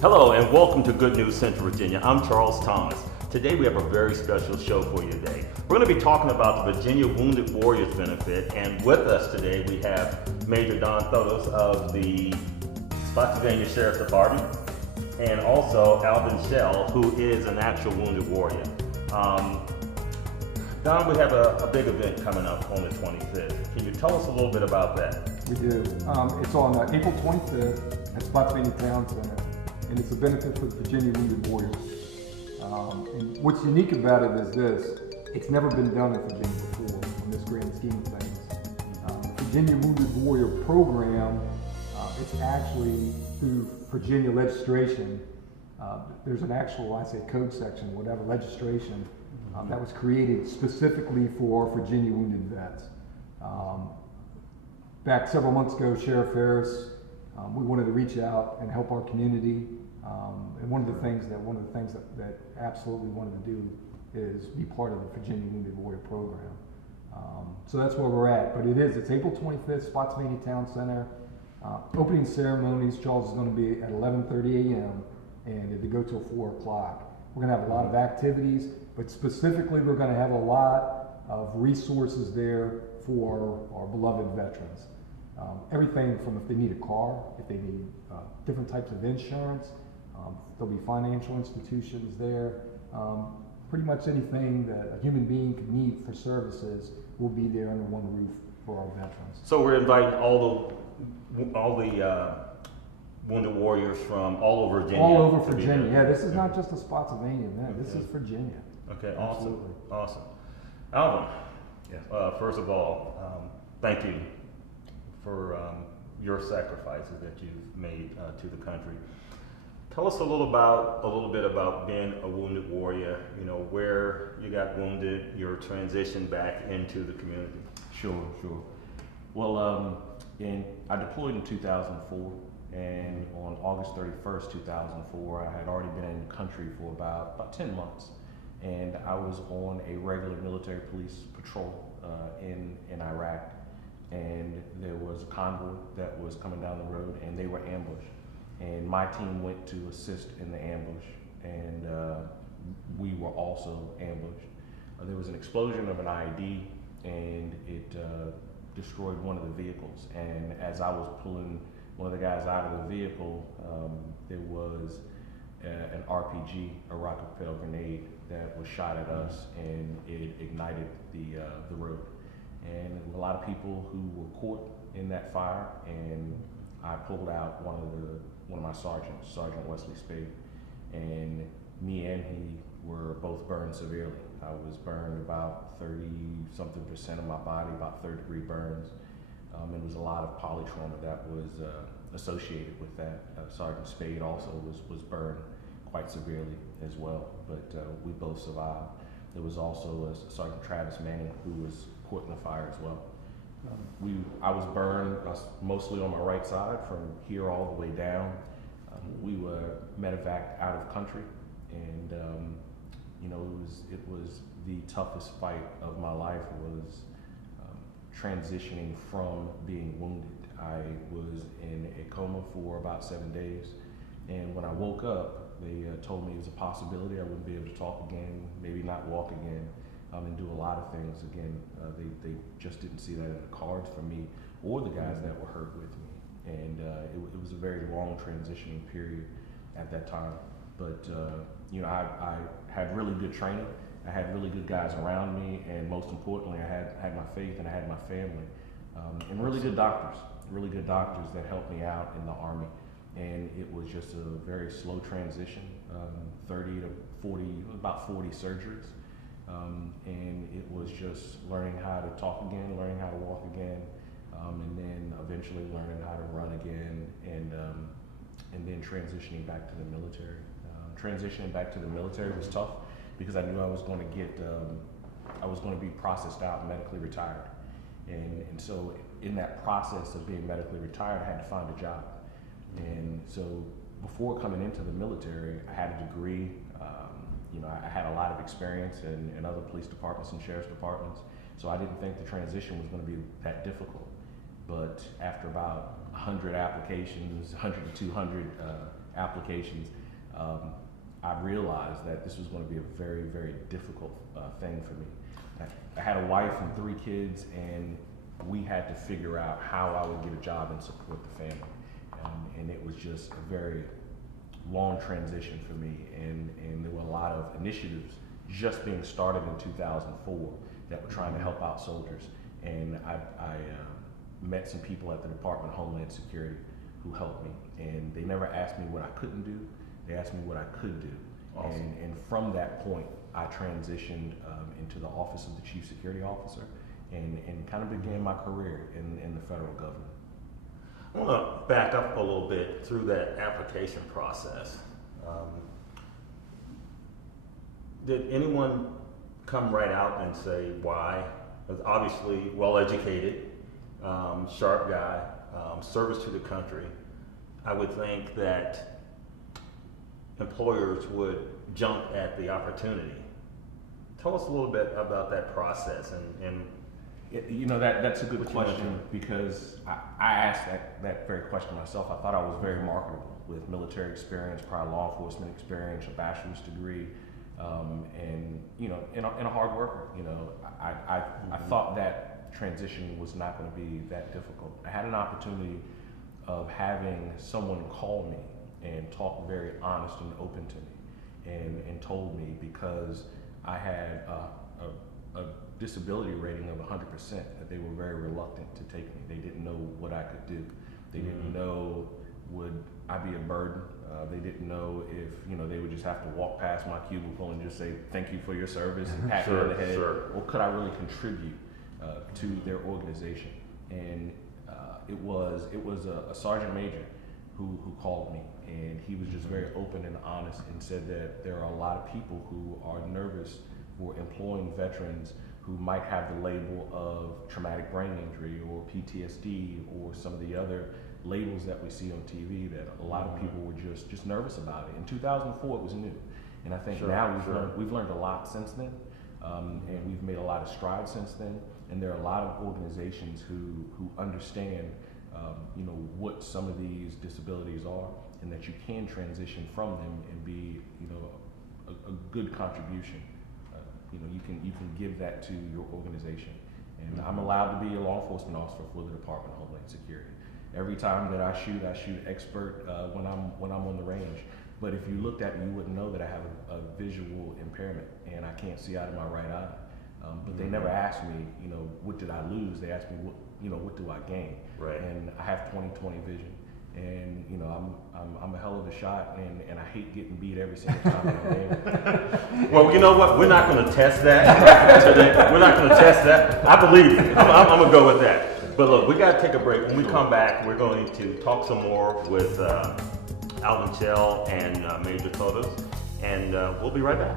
Hello and welcome to Good News Central Virginia. I'm Charles Thomas. Today we have a very special show for you today. We're going to be talking about the Virginia Wounded Warriors benefit, and with us today we have Major Don Thotos of the Spotsylvania Sheriff's Department and also Alvin Shell, who is an actual wounded warrior. Don, we have a big event coming up on the 25th. Can you tell us a little bit about that? We do. It's on April 25th at Spotsylvania Town Center, and it's a benefit for the Virginia Wounded Warriors. And what's unique about it is this: it's never been done in Virginia before in this grand scheme of things. The Virginia Wounded Warrior program, it's actually through Virginia legislation. There's an actual, I say code section, whatever, legislation that was created specifically for Virginia wounded vets. Back several months ago, Sheriff Harris, we wanted to reach out and help our community. And one of the things that absolutely wanted to do is be part of the Virginia Wounded Warrior program. So that's where we're at. But it's April 25th, Spotsylvania Town Center. Opening ceremonies, Charles, is going to be at 11:30 a.m. and it'll go till 4 o'clock. We're going to have a lot of activities, but specifically we're going to have a lot of resources there for our beloved veterans. Everything from if they need a car, if they need different types of insurance, there'll be financial institutions there. Pretty much anything that a human being could need for services will be there under one roof for our veterans. So we're inviting all the wounded warriors from all over Virginia. All over Virginia. Yeah, this is not just a Spotsylvania event. This is Virginia. Okay, Absolutely. awesome. Alvin, yes. First of all, thank you for your sacrifices that you've made to the country. Tell us a little bit about being a wounded warrior. You know, where you got wounded, your transition back into the community. Sure. Well, I deployed in 2004, and on August 31st, 2004, I had already been in the country for about 10 months, and I was on a regular military police patrol in Iraq, and there was a convoy that was coming down the road, and they were ambushed, and my team went to assist in the ambush, and we were also ambushed. There was an explosion of an IED, and it destroyed one of the vehicles, and as I was pulling one of the guys out of the vehicle, there was an RPG, a rocket propelled grenade, that was shot at us, and it ignited the road. And there were a lot of people who were caught in that fire, and I pulled out one of my sergeants, Sergeant Wesley Spade, and me and he were both burned severely. I was burned about 30-something% of my body, about third-degree burns. And there was a lot of polytrauma that was associated with that. Sergeant Spade also was burned quite severely as well, but we both survived. There was also Sergeant Travis Manning, who was caught in the fire as well. I was burned mostly on my right side from here all the way down. We were medevaced out of country, and it was the toughest fight of my life. Was transitioning from being wounded. I was in a coma for about 7 days, and when I woke up, they told me it was a possibility I wouldn't be able to talk again, maybe not walk again, and do a lot of things again. They just didn't see that in the cards for me or the guys that were hurt with me, and it was a very long transitioning period at that time. But I had really good training. I had really good guys around me, and most importantly, I had my faith and I had my family, and really good doctors that helped me out in the Army. And it was just a very slow transition, 30 to 40, about 40 surgeries. And it was just learning how to talk again, learning how to walk again, and then eventually learning how to run again, and then transitioning back to the military. Transitioning back to the military was tough because I knew I was going to be processed out and medically retired. And so in that process of being medically retired, I had to find a job. And so before coming into the military, I had a degree. I had a lot of experience in other police departments and sheriff's departments. So I didn't think the transition was going to be that difficult. But after about 100 applications, 100 to 200 applications, I realized that this was going to be a very, very difficult thing for me. I had a wife and 3 kids, and we had to figure out how I would get a job and support the family. And it was just a very long transition for me, and there were a lot of initiatives just being started in 2004 that were trying to help out soldiers. And I met some people at the Department of Homeland Security who helped me, and they never asked me what I couldn't do, they asked me what I could do. Awesome. And from that point, I transitioned into the Office of the Chief Security Officer, and kind of began my career in the federal government. I want to back up a little bit through that application process. Did anyone come right out and say why? Because obviously well-educated, sharp guy, service to the country. I would think that employers would jump at the opportunity. Tell us a little bit about that process and You know, that's a good what you question, mentioned. because I asked that very question myself. I thought I was very marketable with military experience, prior law enforcement experience, a bachelor's degree, and you know, and a hard worker. You know, I thought that transition was not going to be that difficult. I had an opportunity of having someone call me and talk very honest and open to me, and told me, because I had a disability rating of 100%, that they were very reluctant to take me. They didn't know what I could do. They didn't know, would I be a burden? They didn't know if, you know, they would just have to walk past my cubicle and just say, thank you for your service, and pat me on the head, or could I really contribute to their organization? And it was a sergeant major who called me, and he was just very open and honest, and said that there are a lot of people who are nervous for employing veterans who might have the label of traumatic brain injury or PTSD or some of the other labels that we see on TV, that a lot of people were just nervous about it. In 2004, it was new, and I think now we've learned a lot since then, and we've made a lot of strides since then. And there are a lot of organizations who understand, you know, what some of these disabilities are, and that you can transition from them and be, you know, a good contribution. You know, you can give that to your organization. And I'm allowed to be a law enforcement officer for the Department of Homeland Security. Every time that I shoot expert when I'm on the range. But if you looked at me, you wouldn't know that I have a visual impairment, and I can't see out of my right eye. But they never asked me, you know, what did I lose? They asked me, what do I gain? Right. And I have 20/20 vision. And you know, I'm a hell of a shot, and I hate getting beat every single time I'm there. Well, you know what? We're not going to test that today. We're not going to test that. I believe you. I'm going to go with that. But look, we got to take a break. When we come back, we're going to talk some more with Alvin Chell and Major Kodos, and we'll be right back.